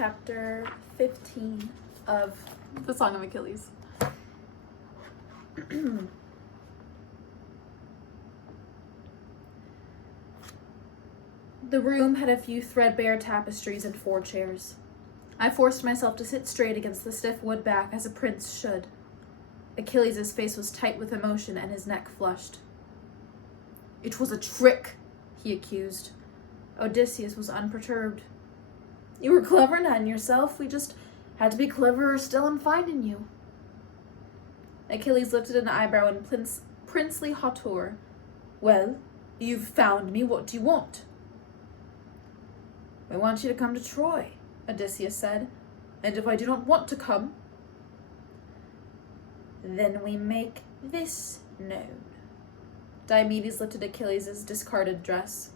chapter 15 of the Song of Achilles. The room had a few threadbare tapestries and 4 chairs. I forced myself to sit straight against the stiff wood back as a prince should. Achilles' face was tight with emotion and his neck flushed. "It was a trick," he accused. Odysseus was unperturbed. "You were clever enough in yourself. We just had to be cleverer still in finding you." Achilles lifted an eyebrow in princely hauteur. "Well, you've found me. What do you want?" "I want you to come to Troy," Odysseus said. "And if I do not want to come?" "Then we make this known." Diomedes lifted Achilles' discarded dress.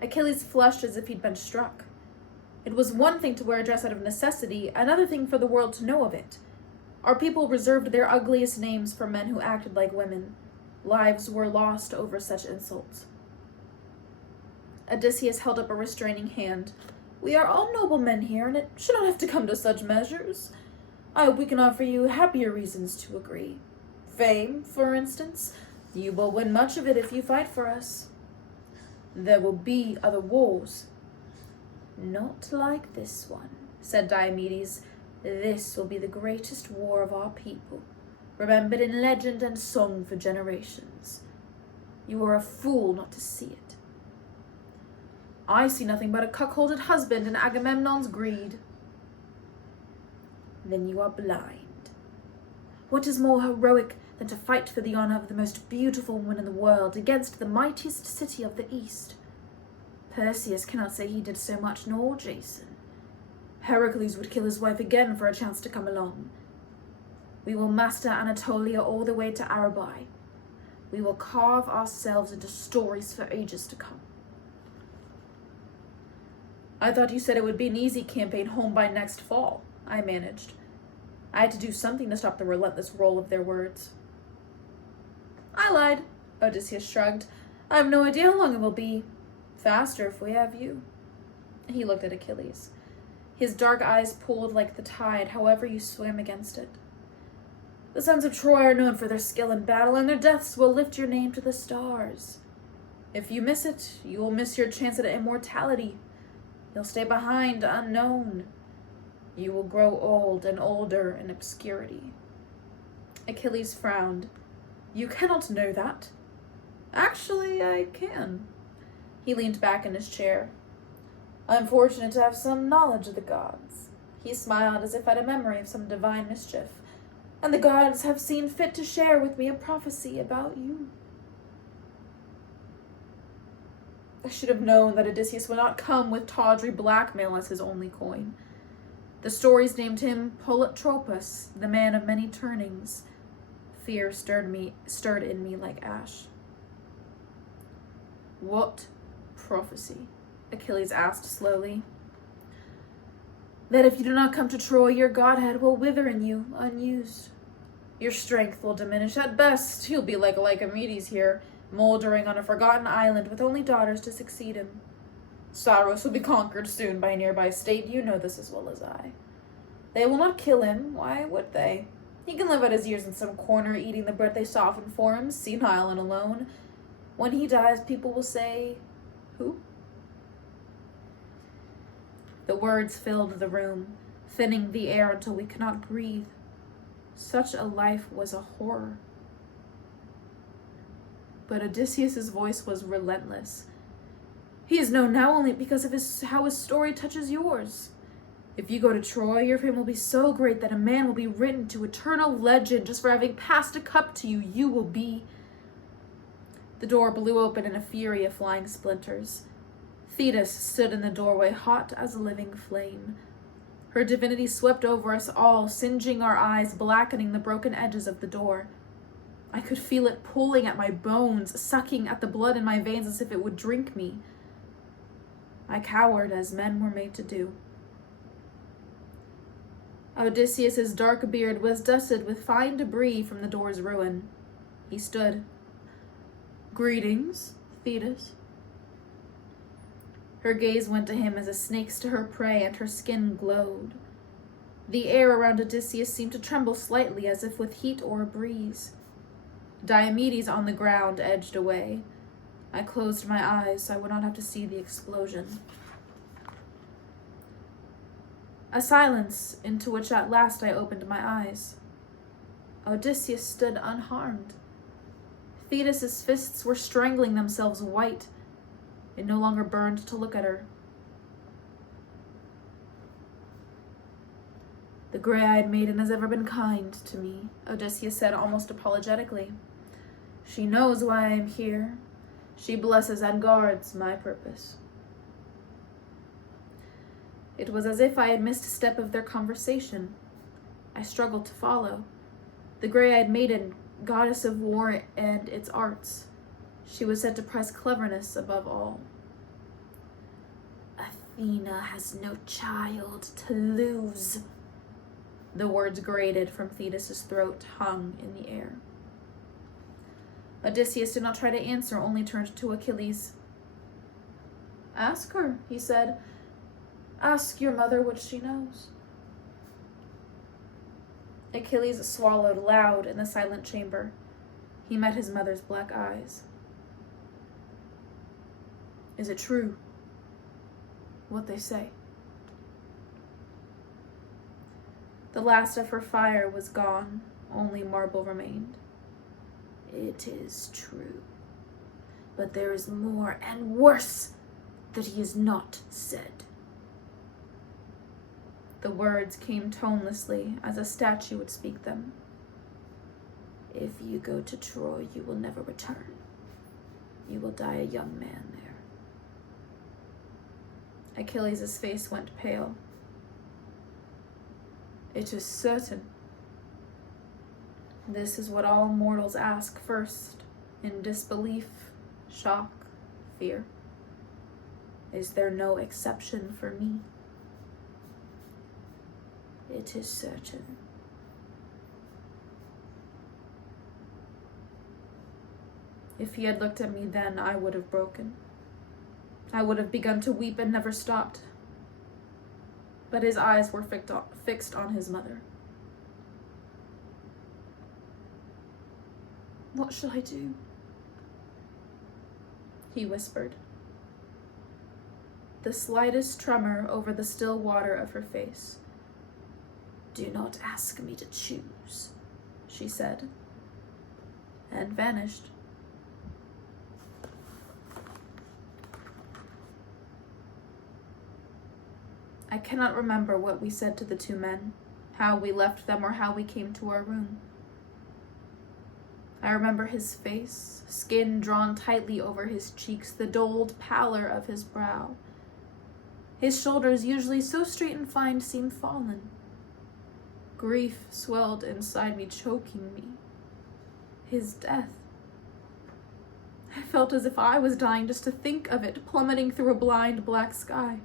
Achilles flushed as if he'd been struck. It was one thing to wear a dress out of necessity, another thing for the world to know of it. Our people reserved their ugliest names for men who acted like women. Lives were lost over such insults. Odysseus held up a restraining hand. "We are all noblemen here, and it should not have to come to such measures. I hope we can offer you happier reasons to agree. Fame, for instance. You will win much of it if you fight for us. There will be other wars." "Not like this one," said Diomedes. "This will be the greatest war of our people, remembered in legend and song for generations. You are a fool not to see it." "I see nothing but a cuckolded husband and Agamemnon's greed." "Then you are blind. What is more heroic than to fight for the honor of the most beautiful woman in the world against the mightiest city of the East? Perseus cannot say he did so much, nor Jason. Heracles would kill his wife again for a chance to come along. We will master Anatolia all the way to Arabai. We will carve ourselves into stories for ages to come." "I thought you said it would be an easy campaign home by next fall," I managed. I had to do something to stop the relentless roll of their words. "I lied," Odysseus shrugged. "I have no idea how long it will be. Faster if we have you." He looked at Achilles. His dark eyes pooled like the tide, however you swim against it. "The sons of Troy are known for their skill in battle, and their deaths will lift your name to the stars. If you miss it, you will miss your chance at immortality. You'll stay behind, unknown. You will grow old and older in obscurity." Achilles frowned. "You cannot know that." "Actually, I can." He leaned back in his chair. "I'm fortunate to have some knowledge of the gods." He smiled as if at a memory of some divine mischief. "And the gods have seen fit to share with me a prophecy about you." I should have known that Odysseus would not come with tawdry blackmail as his only coin. The stories named him Polytropus, the man of many turnings. Fear stirred in me like ash. "What prophecy?" Achilles asked slowly. "That if you do not come to Troy, your godhead will wither in you, unused. Your strength will diminish. At best, you'll be like Lycomedes here, moldering on a forgotten island with only daughters to succeed him. Cyrus will be conquered soon by a nearby state. You know this as well as I. They will not kill him. Why would they? He can live out his years in some corner, eating the bread they soften for him, senile and alone. When he dies, people will say, 'Who?'" The words filled the room, thinning the air until we could not breathe. Such a life was a horror. But Odysseus' voice was relentless. "He is known now only because of how his story touches yours. If you go to Troy, your fame will be so great that a man will be written to eternal legend just for having passed a cup to you. You will be..." The door blew open in a fury of flying splinters. Thetis stood in the doorway, hot as a living flame. Her divinity swept over us all, singeing our eyes, blackening the broken edges of the door. I could feel it pulling at my bones, sucking at the blood in my veins as if it would drink me. I cowered as men were made to do. Odysseus' dark beard was dusted with fine debris from the door's ruin. He stood. "Greetings, Thetis." Her gaze went to him as a snake's to her prey, and her skin glowed. The air around Odysseus seemed to tremble slightly, as if with heat or a breeze. Diomedes on the ground edged away. I closed my eyes so I would not have to see the explosion. A silence into which at last I opened my eyes. Odysseus stood unharmed. Thetis's fists were strangling themselves white. It no longer burned to look at her. "The gray-eyed maiden has ever been kind to me," Odysseus said almost apologetically. "She knows why I am here. She blesses and guards my purpose." It was as if I had missed a step of their conversation. I struggled to follow. The gray-eyed maiden, goddess of war and its arts. She was said to prize cleverness above all. "Athena has no child to lose." The words grated from Thetis's throat, hung in the air. Odysseus did not try to answer, only turned to Achilles. "Ask her," he said. "Ask your mother what she knows." Achilles swallowed loud in the silent chamber. He met his mother's black eyes. "Is it true, what they say?" The last of her fire was gone, only marble remained. "It is true, but there is more and worse that he has not said." The words came tonelessly, as a statue would speak them. "If you go to Troy, you will never return. You will die a young man there." Achilles' face went pale. "It is certain." This is what all mortals ask first, in disbelief, shock, fear. Is there no exception for me? "It is certain." If he had looked at me then, I would have broken. I would have begun to weep and never stopped. But his eyes were fixed on his mother. "What shall I do?" he whispered. The slightest tremor over the still water of her face. "Do not ask me to choose," she said, and vanished. I cannot remember what we said to the two men, how we left them, or how we came to our room. I remember his face, skin drawn tightly over his cheeks, the dulled pallor of his brow. His shoulders, usually so straight and fine, seemed fallen. Grief swelled inside me, choking me. His death. I felt as if I was dying just to think of it, plummeting through a blind black sky.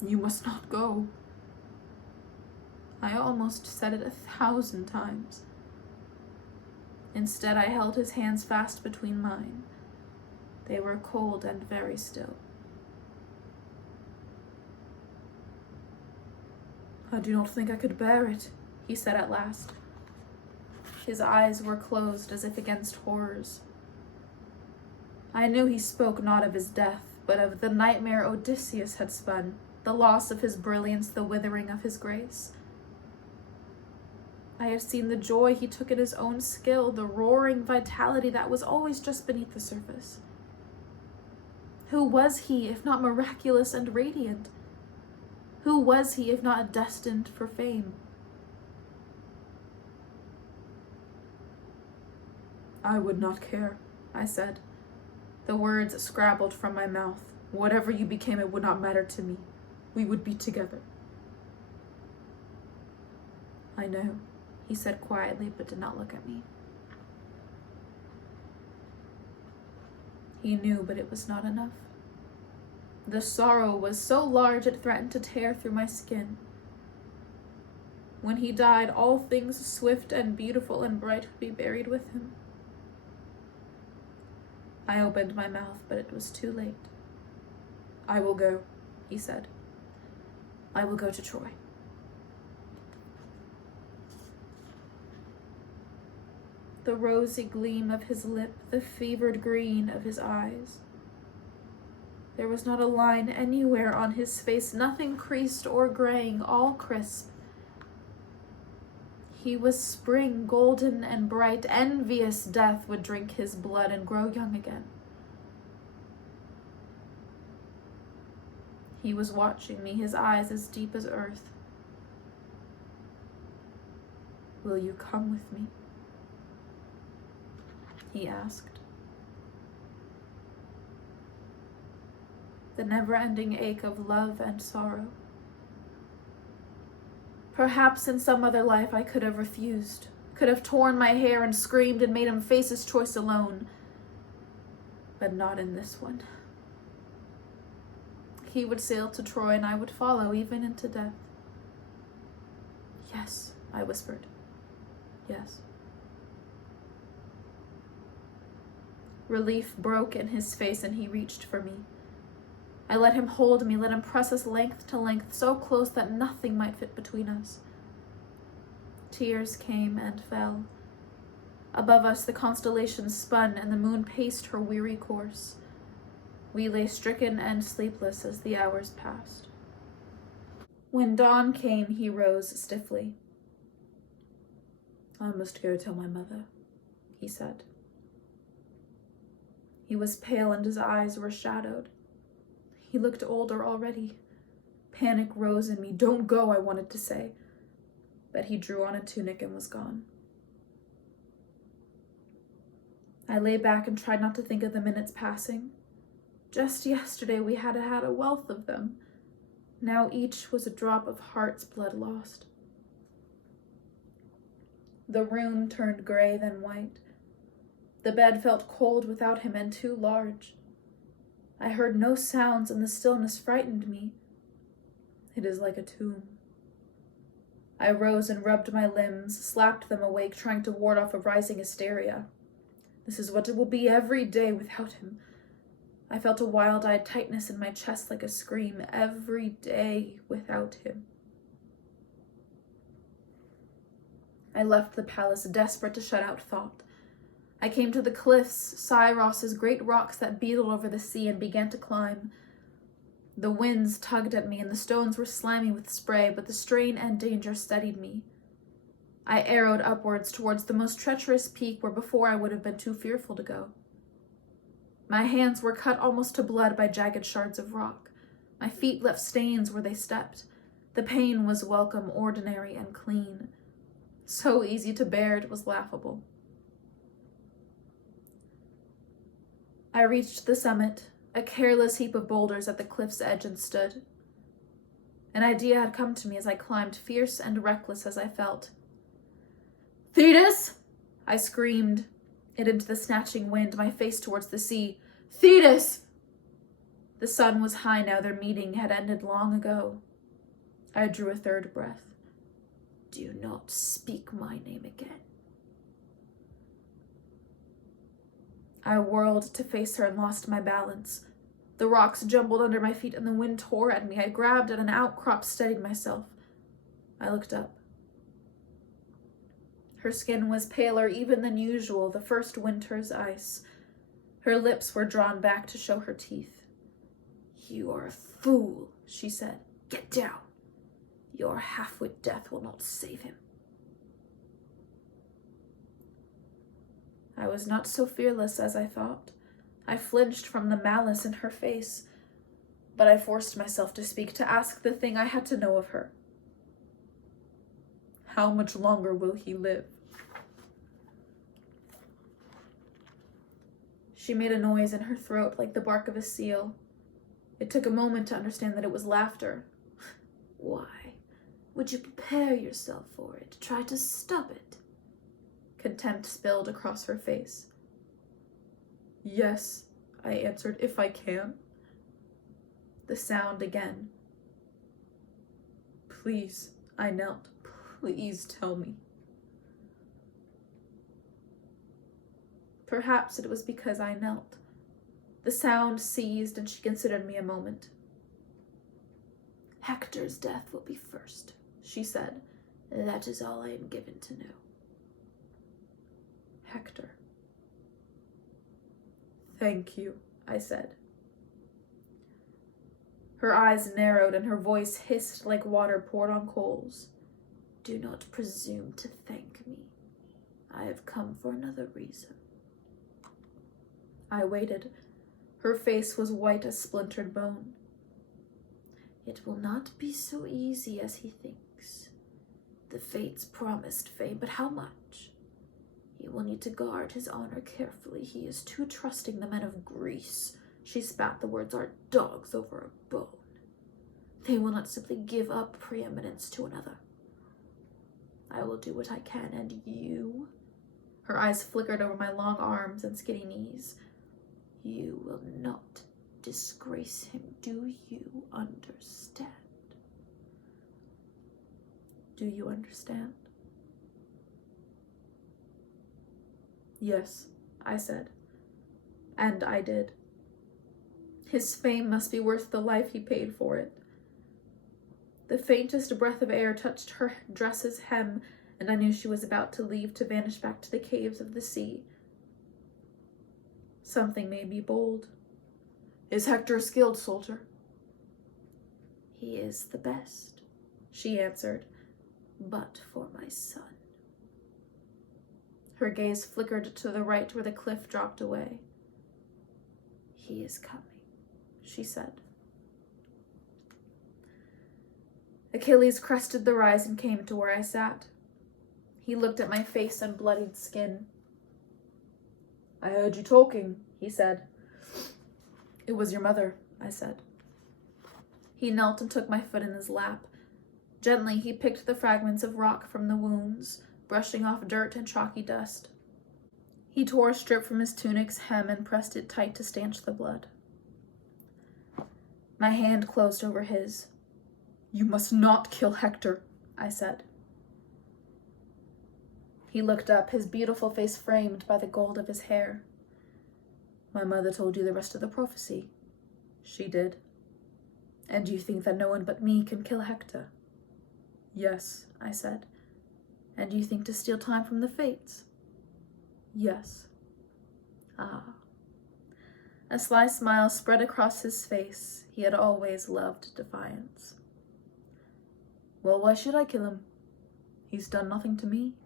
"You must not go." I almost said it 1,000 times. Instead, I held his hands fast between mine. They were cold and very still. "I do not think I could bear it," he said at last. His eyes were closed as if against horrors. I knew he spoke not of his death, but of the nightmare Odysseus had spun, the loss of his brilliance, the withering of his grace. I had seen the joy he took in his own skill, the roaring vitality that was always just beneath the surface. Who was he, if not miraculous and radiant? Who was he, if not destined for fame? "I would not care," I said. The words scrabbled from my mouth. "Whatever you became, it would not matter to me. We would be together." "I know," he said quietly, but did not look at me. He knew, but it was not enough. The sorrow was so large it threatened to tear through my skin. When he died, all things swift and beautiful and bright would be buried with him. I opened my mouth, but it was too late. I will go, he said. I will go to Troy. The rosy gleam of his lip, the fevered green of his eyes. There was not a line anywhere on his face, nothing creased or graying, all crisp. He was spring, golden and bright. Envious death would drink his blood and grow young again. He was watching me, his eyes as deep as earth. Will you come with me? He asked. The never-ending ache of love and sorrow. Perhaps in some other life I could have refused, could have torn my hair and screamed and made him face his choice alone. But not in this one. He would sail to Troy and I would follow, even into death. Yes, I whispered. Yes. Relief broke in his face and he reached for me. I let him hold me, let him press us length to length, so close that nothing might fit between us. Tears came and fell. Above us the constellations spun and the moon paced her weary course. We lay stricken and sleepless as the hours passed. When dawn came, he rose stiffly. I must go tell my mother, he said. He was pale and his eyes were shadowed. He looked older already. Panic rose in me. Don't go, I wanted to say. But he drew on a tunic and was gone. I lay back and tried not to think of the minutes passing. Just yesterday we had had a wealth of them. Now each was a drop of heart's blood lost. The room turned gray, then white. The bed felt cold without him and too large. I heard no sounds and the stillness frightened me. It is like a tomb. I rose and rubbed my limbs, slapped them awake, trying to ward off a rising hysteria. This is what it will be every day without him. I felt a wild-eyed tightness in my chest like a scream. Every day without him. I left the palace, desperate to shut out thought. I came to the cliffs, Cyros's great rocks that beetled over the sea, and began to climb. The winds tugged at me, and the stones were slimy with spray, but the strain and danger steadied me. I arrowed upwards towards the most treacherous peak where before I would have been too fearful to go. My hands were cut almost to blood by jagged shards of rock. My feet left stains where they stepped. The pain was welcome, ordinary, and clean. So easy to bear, it was laughable. I reached the summit, a careless heap of boulders at the cliff's edge, and stood. An idea had come to me as I climbed, fierce and reckless as I felt. Thetis! I screamed it into the snatching wind, my face towards the sea. Thetis! The sun was high now, their meeting had ended long ago. I drew a third breath. Do not speak my name again. I whirled to face her and lost my balance. The rocks jumbled under my feet and the wind tore at me. I grabbed at an outcrop, steadied myself. I looked up. Her skin was paler even than usual, the first winter's ice. Her lips were drawn back to show her teeth. You are a fool, she said. Get down. Your half-wit death will not save him. I was not so fearless as I thought. I flinched from the malice in her face, but I forced myself to speak, to ask the thing I had to know of her. How much longer will he live? She made a noise in her throat like the bark of a seal. It took a moment to understand that it was laughter. Why? Would you prepare yourself for it? Try to stop it? Contempt spilled across her face. Yes, I answered, if I can. The sound again. Please, I knelt. Please tell me. Perhaps it was because I knelt. The sound ceased, and she considered me a moment. "Hector's death will be first," she said. "That is all I am given to know." Hector. "Thank you," I said. Her eyes narrowed and her voice hissed like water poured on coals. "Do not presume to thank me. I have come for another reason." I waited. Her face was white as splintered bone. "It will not be so easy as he thinks. The fates promised fame, but how much? He will need to guard his honor carefully. He is too trusting. The men of Greece," she spat the words, "are dogs over a bone. They will not simply give up preeminence to another. I will do what I can, and you," her eyes flickered over my long arms and skinny knees, "you will not disgrace him. Do you understand?" "Do you understand?" "Yes," I said. And I did. His fame must be worth the life he paid for it. The faintest breath of air touched her dress's hem, and I knew she was about to leave to vanish back to the caves of the sea. Something made me bold. "Is Hector a skilled soldier?" "He is the best," she answered, "but for my son." Her gaze flickered to the right where the cliff dropped away. "He is coming," she said. Achilles crested the rise and came to where I sat. He looked at my face and bloodied skin. "I heard you talking," he said. "It was your mother," I said. He knelt and took my foot in his lap. Gently, he picked the fragments of rock from the wounds, brushing off dirt and chalky dust. He tore a strip from his tunic's hem and pressed it tight to stanch the blood. My hand closed over his. "You must not kill Hector," I said. He looked up, his beautiful face framed by the gold of his hair. "My mother told you the rest of the prophecy." "She did." "And you think that no one but me can kill Hector?" "Yes," I said. "And you think to steal time from the fates?" "Yes." "Ah." A sly smile spread across his face. He had always loved defiance. "Well, why should I kill him? He's done nothing to me."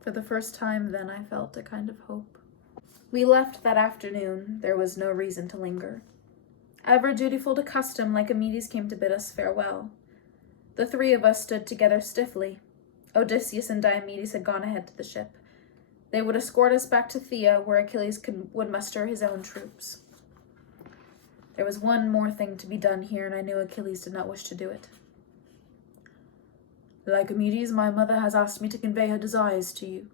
For the first time then I felt a kind of hope. We left that afternoon. There was no reason to linger. Ever dutiful to custom, Lycomedes came to bid us farewell. The three of us stood together stiffly. Odysseus and Diomedes had gone ahead to the ship. They would escort us back to Thea, where Achilles would muster his own troops. There was one more thing to be done here, and I knew Achilles did not wish to do it. "Lycomedes, my mother has asked me to convey her desires to you."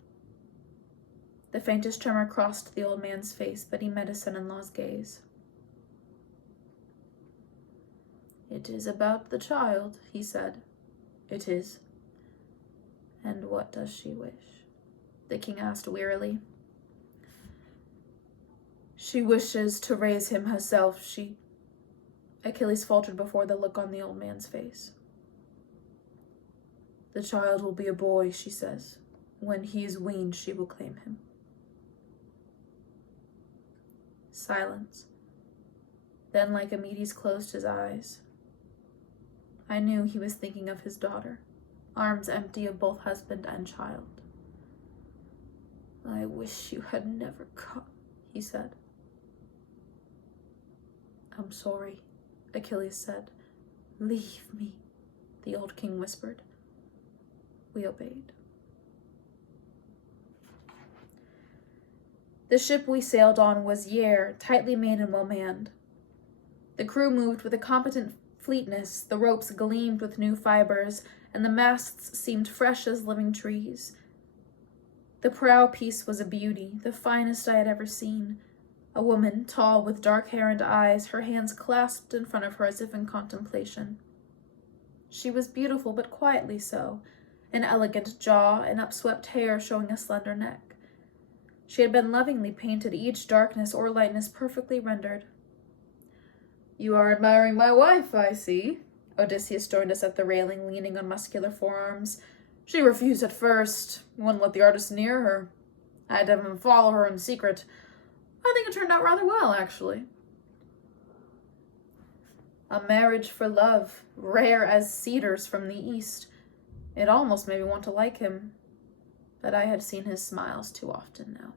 The faintest tremor crossed the old man's face, but he met his son-in-law's gaze. "It is about the child," he said. "It is." "And what does she wish?" the king asked wearily. "She wishes to raise him herself. Achilles faltered before the look on the old man's face. "The child will be a boy," she says. "When he is weaned, she will claim him." Silence. Then Lycomedes closed his eyes. I knew he was thinking of his daughter, arms empty of both husband and child. "I wish you had never come," he said. "I'm sorry," Achilles said. "Leave me," the old king whispered. We obeyed. The ship we sailed on was Yare, tightly made and well manned. The crew moved with a competent fleetness, the ropes gleamed with new fibers, and the masts seemed fresh as living trees. The prow piece was a beauty, the finest I had ever seen. A woman, tall, with dark hair and eyes, her hands clasped in front of her as if in contemplation. She was beautiful, but quietly so, an elegant jaw and upswept hair showing a slender neck. She had been lovingly painted, each darkness or lightness perfectly rendered. "You are admiring my wife, I see." Odysseus joined us at the railing, leaning on muscular forearms. "She refused at first. Wouldn't let the artist near her. I had to have him follow her in secret. I think it turned out rather well, actually." A marriage for love, rare as cedars from the east. It almost made me want to like him, but I had seen his smiles too often now.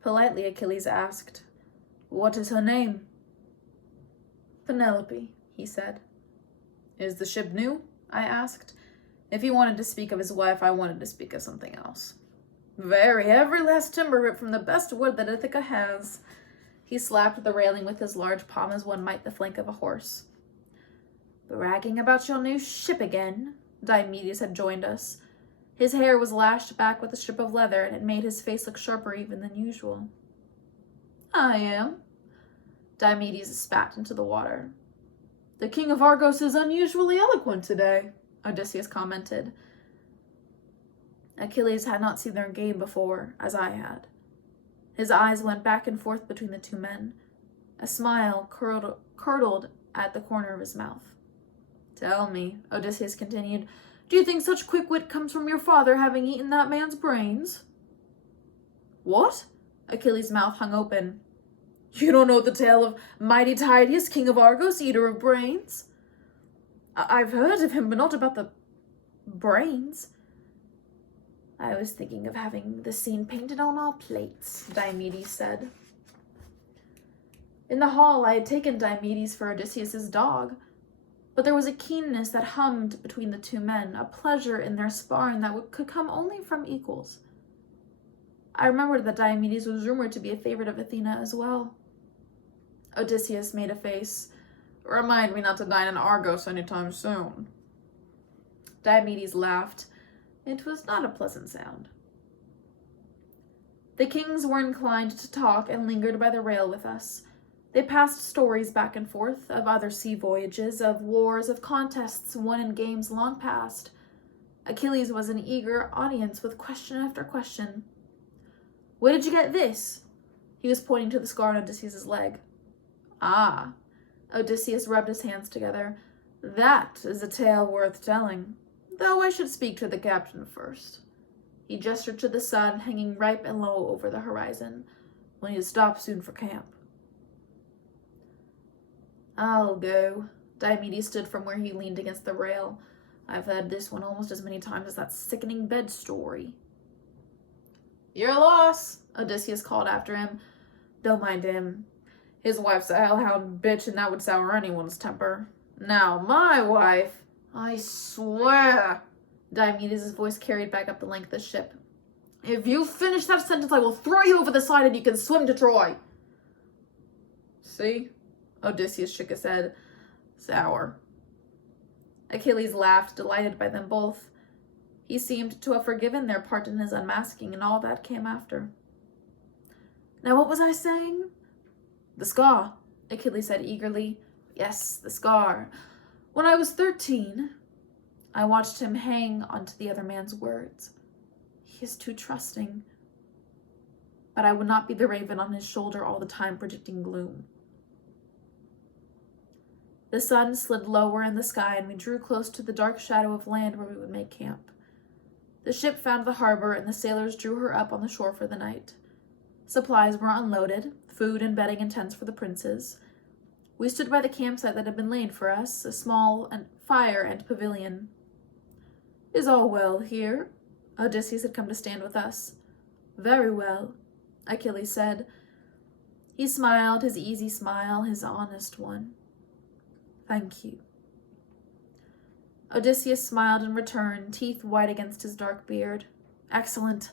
Politely, Achilles asked, "What is her name?" "Penelope," he said. "Is the ship new?" I asked. If he wanted to speak of his wife, I wanted to speak of something else. "Very, every last timber ripped from the best wood that Ithaca has." He slapped the railing with his large palm as one might the flank of a horse. "Bragging about your new ship again?" Diomedes had joined us. His hair was lashed back with a strip of leather, and it made his face look sharper even than usual. "I am." Diomedes spat into the water. "The king of Argos is unusually eloquent today," Odysseus commented. Achilles had not seen their game before, as I had. His eyes went back and forth between the two men. A smile curdled at the corner of his mouth. "Tell me," Odysseus continued, "do you think such quick wit comes from your father having eaten that man's brains?" "What?" Achilles' mouth hung open. "You don't know the tale of mighty Tydeus, king of Argos, eater of brains?" I've heard of him, but not about the brains." "I was thinking of having the scene painted on our plates," Diomedes said. In the hall, I had taken Diomedes for Odysseus's dog, but there was a keenness that hummed between the two men, a pleasure in their sparring that could come only from equals. I remembered that Diomedes was rumored to be a favorite of Athena as well. Odysseus made a face. "Remind me not to dine in Argos anytime soon." Diomedes laughed. It was not a pleasant sound. The kings were inclined to talk and lingered by the rail with us. They passed stories back and forth of other sea voyages, of wars, of contests won in games long past. Achilles was an eager audience with question after question. "Where did you get this?" He was pointing to the scar on Odysseus' leg. "Ah." Odysseus rubbed his hands together. "That is a tale worth telling, though I should speak to the captain first." He gestured to the sun, hanging ripe and low over the horizon. "We need to stop soon for camp." "I'll go." Diomedes stood from where he leaned against the rail. "I've heard this one almost as many times as that sickening bed story." "Your loss," Odysseus called after him. "Don't mind him. His wife's a hellhound bitch, and that would sour anyone's temper. Now, my wife, I swear," Diomedes' voice carried back up the length of the ship, "if you finish that sentence, I will throw you over the side and you can swim to Troy." "See?" Odysseus shook his head. "Sour." Achilles laughed, delighted by them both. He seemed to have forgiven their part in his unmasking and all that came after. "Now what was I saying?" "The scar," Achilles said eagerly. "Yes, the scar. When I was 13, I watched him hang onto the other man's words. He is too trusting. But I would not be the raven on his shoulder all the time predicting gloom." The sun slid lower in the sky, and we drew close to the dark shadow of land where we would make camp. The ship found the harbor, and the sailors drew her up on the shore for the night. Supplies were unloaded, food and bedding and tents for the princes. We stood by the campsite that had been laid for us, a small fire and pavilion. "Is all well here?" Odysseus had come to stand with us. "Very well," Achilles said. He smiled, his easy smile, his honest one. "Thank you." Odysseus smiled in return, teeth white against his dark beard. "Excellent.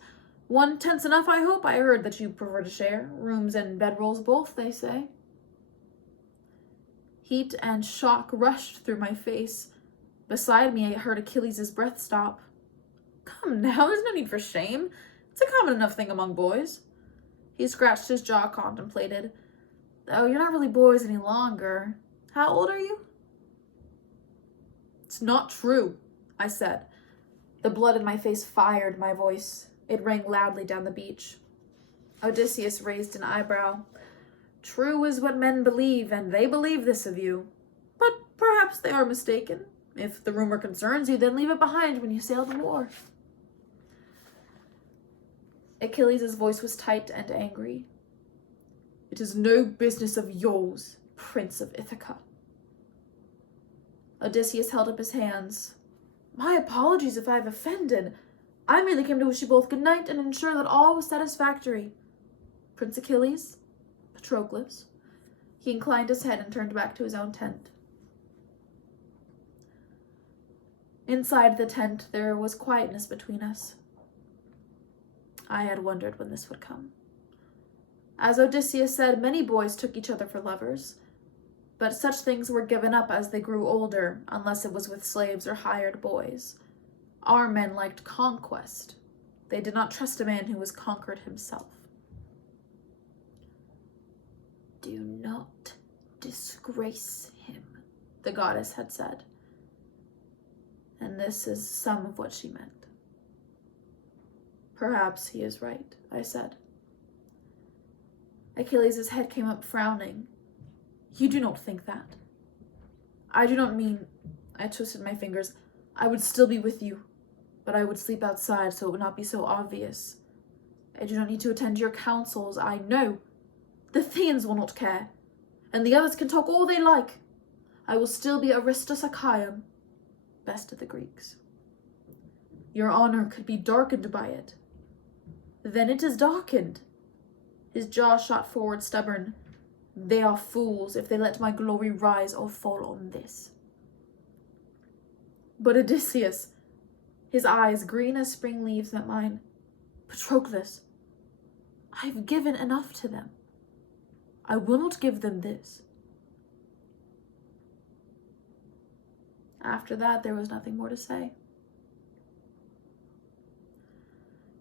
One tent's enough, I hope. I heard that you prefer to share. Rooms and bedrolls both, they say." Heat and shock rushed through my face. Beside me, I heard Achilles' breath stop. "Come now, there's no need for shame. It's a common enough thing among boys." He scratched his jaw, contemplated. "Oh, you're not really boys any longer. How old are you?" "It's not true," I said. The blood in my face fired my voice. It rang loudly down the beach. Odysseus raised an eyebrow. True is what men believe, and they believe this of you. But perhaps they are mistaken. If the rumor concerns you, then leave it behind when you sail the war. Achilles' voice was tight and angry. It is no business of yours, Prince of Ithaca. Odysseus held up his hands. My apologies if I have offended. I merely came to wish you both good night and ensure that all was satisfactory. Prince Achilles, Patroclus. He inclined his head and turned back to his own tent. Inside the tent, there was quietness between us. I had wondered when this would come. As Odysseus said, many boys took each other for lovers, but such things were given up as they grew older, unless it was with slaves or hired boys. Our men liked conquest. They did not trust a man who was conquered himself. Do not disgrace him, the goddess had said. And this is some of what she meant. Perhaps he is right, I said. Achilles' head came up frowning. You do not think that. I do not mean, I twisted my fingers, I would still be with you, but I would sleep outside so it would not be so obvious. I do not need to attend your councils, I know. The Athenians will not care, and the others can talk all they like. I will still be Aristos Achaeum, best of the Greeks. Your honor could be darkened by it. Then it is darkened. His jaw shot forward stubborn. They are fools if they let my glory rise or fall on this. But Odysseus, his eyes green as spring leaves, met mine. Patroclus, I have given enough to them. I will not give them this. After that, there was nothing more to say.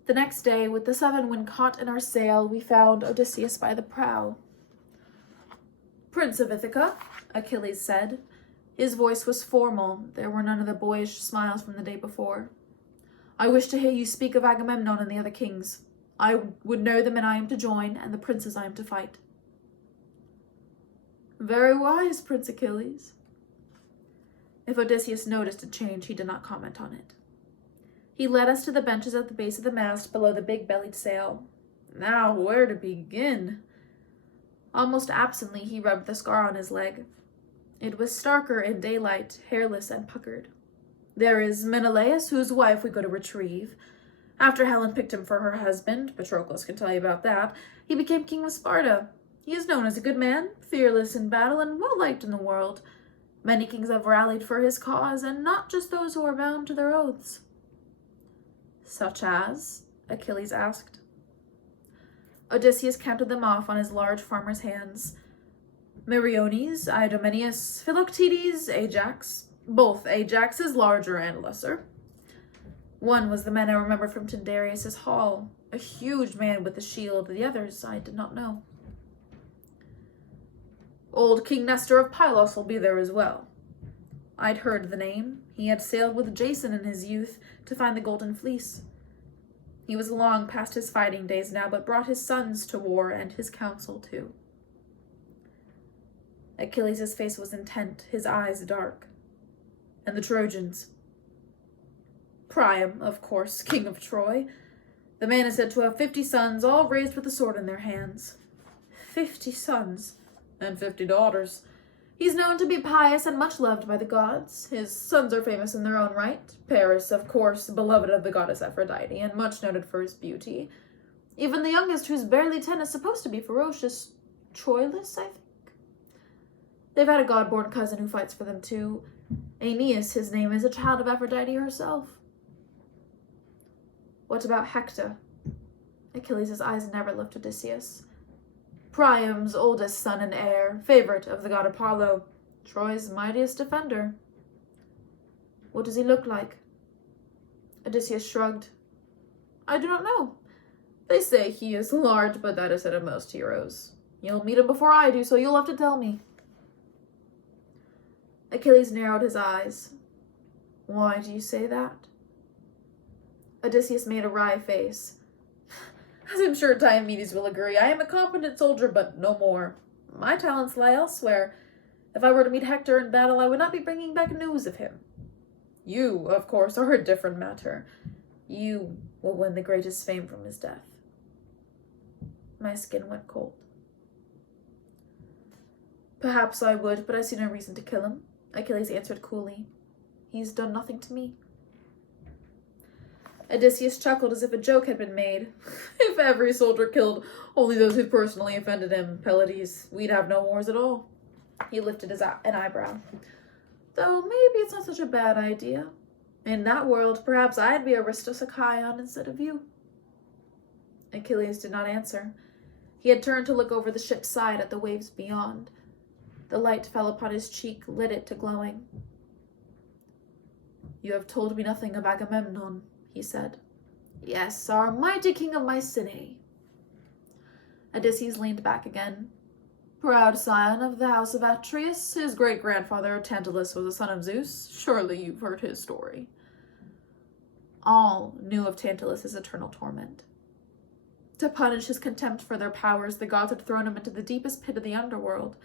The next day, with the southern wind caught in our sail, we found Odysseus by the prow. Prince of Ithaca, Achilles said. His voice was formal. There were none of the boyish smiles from the day before. I wish to hear you speak of Agamemnon and the other kings. I would know the men I am to join and the princes I am to fight. Very wise, Prince Achilles. If Odysseus noticed a change, he did not comment on it. He led us to the benches at the base of the mast below the big-bellied sail. Now, where to begin? Almost absently, he rubbed the scar on his leg. It was starker in daylight, hairless and puckered. There is Menelaus, whose wife we go to retrieve. After Helen picked him for her husband, Patroclus can tell you about that, he became king of Sparta. He is known as a good man, fearless in battle, and well-liked in the world. Many kings have rallied for his cause, and not just those who are bound to their oaths. Such as? Achilles asked. Odysseus counted them off on his large farmer's hands. Meriones, Idomeneus, Philoctetes, Ajax. Both Ajaxes, larger and lesser. One was the man I remember from Tyndareus' hall, a huge man with a shield. The others I did not know. Old King Nestor of Pylos will be there as well. I'd heard the name. He had sailed with Jason in his youth to find the Golden Fleece. He was long past his fighting days now, but brought his sons to war and his counsel too. Achilles' face was intent, his eyes dark. And the Trojans. Priam, of course, king of Troy. The man is said to have 50 sons, all raised with a sword in their hands. 50 sons. And 50 daughters. He's known to be pious and much loved by the gods. His sons are famous in their own right. Paris, of course, beloved of the goddess Aphrodite, and much noted for his beauty. Even the youngest, who's barely 10, is supposed to be ferocious. Troilus, I think? They've had a god-born cousin who fights for them, too. Aeneas, his name, is a child of Aphrodite herself. What about Hector? Achilles' eyes never left Odysseus. Priam's oldest son and heir, favorite of the god Apollo, Troy's mightiest defender. What does he look like? Odysseus shrugged. I do not know. They say he is large, but that is said of most heroes. You'll meet him before I do, so you'll have to tell me. Achilles narrowed his eyes. Why do you say that? Odysseus made a wry face. As I'm sure Diomedes will agree, I am a competent soldier, but no more. My talents lie elsewhere. If I were to meet Hector in battle, I would not be bringing back news of him. You, of course, are a different matter. You will win the greatest fame from his death. My skin went cold. Perhaps I would, but I see no reason to kill him, Achilles answered coolly. He's done nothing to me. Odysseus chuckled as if a joke had been made. If every soldier killed only those who personally offended him, Pelides, we'd have no wars at all. He lifted an eyebrow. Though maybe it's not such a bad idea. In that world, perhaps I'd be Aristosachaion instead of you. Achilles did not answer. He had turned to look over the ship's side at the waves beyond. The light fell upon his cheek, lit it to glowing. You have told me nothing of Agamemnon, he said. Yes, our mighty king of Mycenae. Odysseus leaned back again. Proud scion of the house of Atreus, his great-grandfather Tantalus was a son of Zeus. Surely you've heard his story. All knew of Tantalus' eternal torment. To punish his contempt for their powers, the gods had thrown him into the deepest pit of the underworld.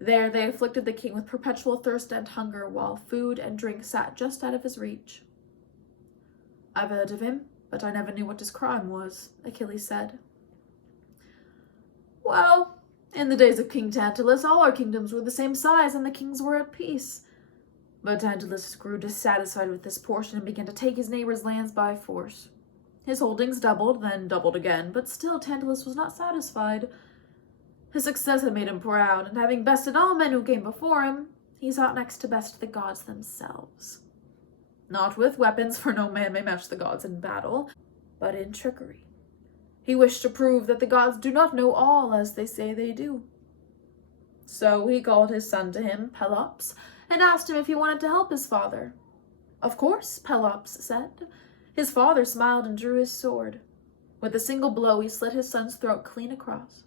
There they afflicted the king with perpetual thirst and hunger, while food and drink sat just out of his reach. I've heard of him, but I never knew what his crime was, Achilles said. Well, in the days of King Tantalus, all our kingdoms were the same size, and the kings were at peace. But Tantalus grew dissatisfied with this portion and began to take his neighbors' lands by force. His holdings doubled, then doubled again, but still Tantalus was not satisfied. His success had made him proud, and having bested all men who came before him, he sought next to best the gods themselves. Not with weapons, for no man may match the gods in battle, but in trickery. He wished to prove that the gods do not know all as they say they do. So he called his son to him, Pelops, and asked him if he wanted to help his father. Of course, Pelops said. His father smiled and drew his sword. With a single blow, he slit his son's throat clean across.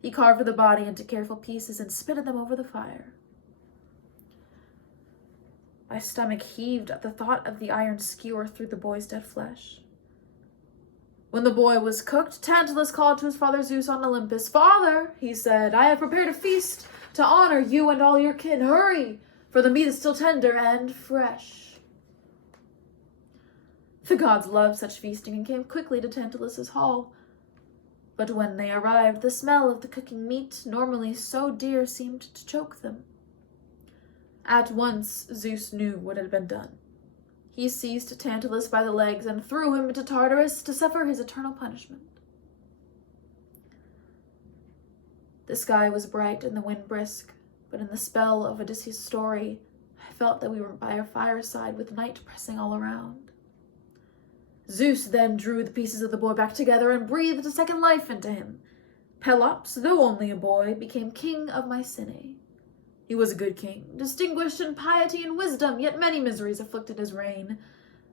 He carved the body into careful pieces and spitted them over the fire. My stomach heaved at the thought of the iron skewer through the boy's dead flesh. When the boy was cooked, Tantalus called to his father Zeus on Olympus. Father, he said, I have prepared a feast to honor you and all your kin. Hurry, for the meat is still tender and fresh. The gods loved such feasting and came quickly to Tantalus's hall. But when they arrived, the smell of the cooking meat, normally so dear, seemed to choke them. At once Zeus knew what had been done. He seized Tantalus by the legs and threw him into Tartarus to suffer his eternal punishment. The sky was bright and the wind brisk, but in the spell of Odysseus' story, I felt that we were by a fireside with night pressing all around. Zeus then drew the pieces of the boy back together and breathed a second life into him. Pelops, though only a boy, became king of Mycenae. He was a good king, distinguished in piety and wisdom, yet many miseries afflicted his reign.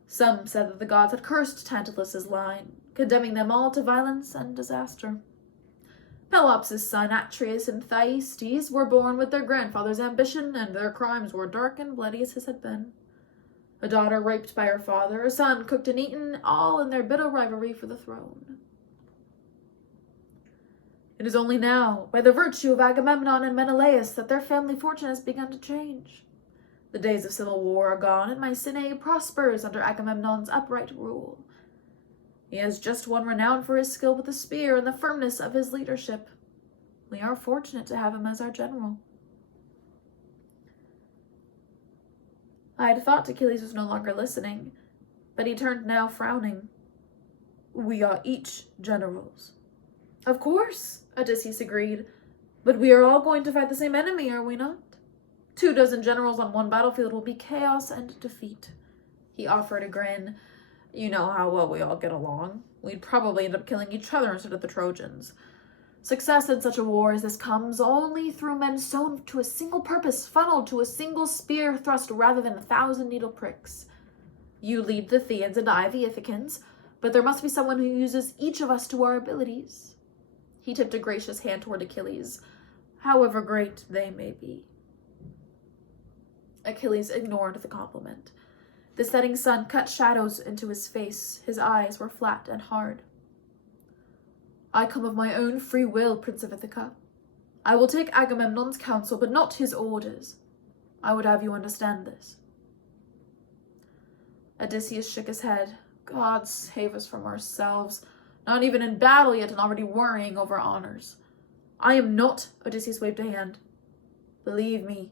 Some said that the gods had cursed Tantalus' line, condemning them all to violence and disaster. Pelops' son Atreus and Thyestes were born with their grandfather's ambition, and their crimes were dark and bloody as his had been. A daughter raped by her father, a son cooked and eaten, all in their bitter rivalry for the throne. It is only now, by the virtue of Agamemnon and Menelaus, that their family fortune has begun to change. The days of civil war are gone, and Mycenae prospers under Agamemnon's upright rule. He has just won renown for his skill with the spear and the firmness of his leadership. We are fortunate to have him as our general. I had thought Achilles was no longer listening, but he turned now, frowning. We are each generals. Of course, Odysseus agreed, but we are all going to fight the same enemy, are we not? 24 generals on one battlefield will be chaos and defeat. He offered a grin. You know how well we all get along. We'd probably end up killing each other instead of the Trojans. Success in such a war as this comes only through men sewn to a single purpose, funneled to a single spear thrust rather than 1,000 needle pricks. You lead the Theians and I the Ithacans, but there must be someone who uses each of us to our abilities. He tipped a gracious hand toward Achilles, however great they may be. Achilles ignored the compliment. The setting sun cut shadows into his face. His eyes were flat and hard. I come of my own free will, Prince of Ithaca. I will take Agamemnon's counsel, but not his orders. I would have you understand this. Odysseus shook his head. God save us from ourselves. Not even in battle yet and already worrying over honors. I am not, Odysseus waved a hand. Believe me,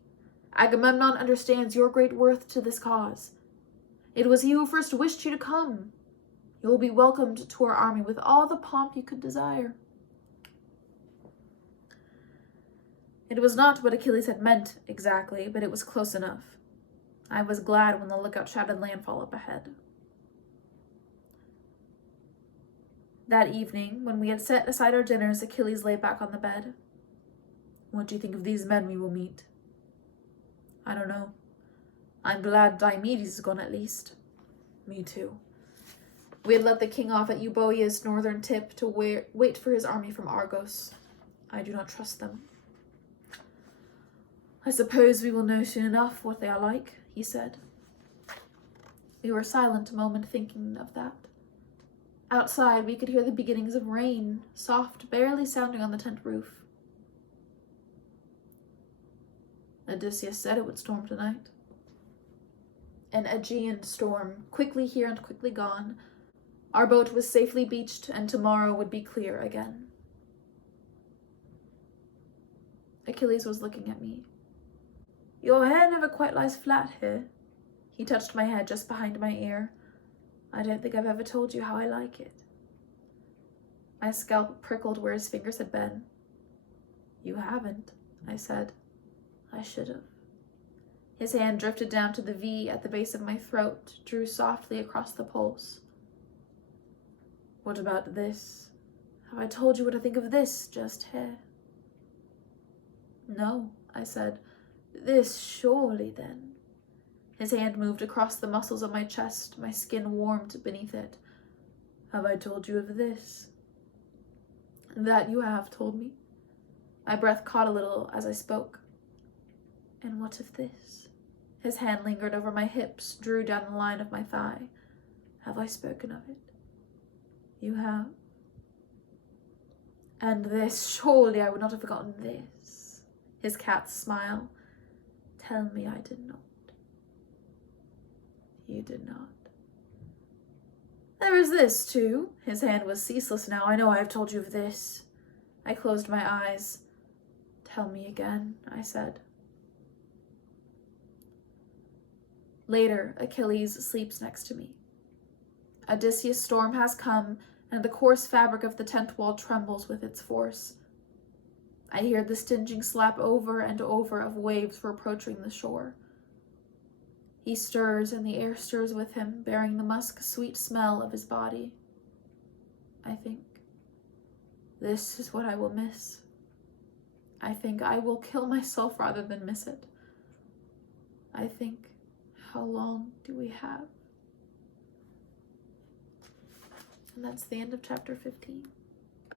Agamemnon understands your great worth to this cause. It was he who first wished you to come. You will be welcomed to our army with all the pomp you could desire. It was not what Achilles had meant exactly, but it was close enough. I was glad when the lookout shouted landfall up ahead. That evening, when we had set aside our dinners, Achilles lay back on the bed. What do you think of these men we will meet? I don't know. I'm glad Diomedes is gone at least. Me too. We had let the king off at Euboea's northern tip to wait for his army from Argos. I do not trust them. I suppose we will know soon enough what they are like, he said. We were silent a moment thinking of that. Outside, we could hear the beginnings of rain, soft, barely sounding on the tent roof. Odysseus said it would storm tonight. An Aegean storm, quickly here and quickly gone. Our boat was safely beached, and tomorrow would be clear again. Achilles was looking at me. Your hair never quite lies flat here. He touched my head just behind my ear. I don't think I've ever told you how I like it. My scalp prickled where his fingers had been. You haven't, I said. I should have. His hand drifted down to the V at the base of my throat, drew softly across the pulse. What about this? Have I told you what I think of this, just hair? No, I said. This surely, then. His hand moved across the muscles of my chest, my skin warmed beneath it. Have I told you of this? That you have told me. My breath caught a little as I spoke. And what of this? His hand lingered over my hips, drew down the line of my thigh. Have I spoken of it? You have. And this, surely I would not have forgotten this. His cat's smile. Tell me I did not. You did not. There is this, too. His hand was ceaseless now. I know I have told you of this. I closed my eyes. Tell me again, I said. Later, Achilles sleeps next to me. Odysseus' storm has come, and the coarse fabric of the tent wall trembles with its force. I hear the stinging slap over and over of waves approaching the shore. He stirs, and the air stirs with him, bearing the musk-sweet smell of his body. I think, this is what I will miss. I think I will kill myself rather than miss it. I think, how long do we have? And that's the end of chapter 15.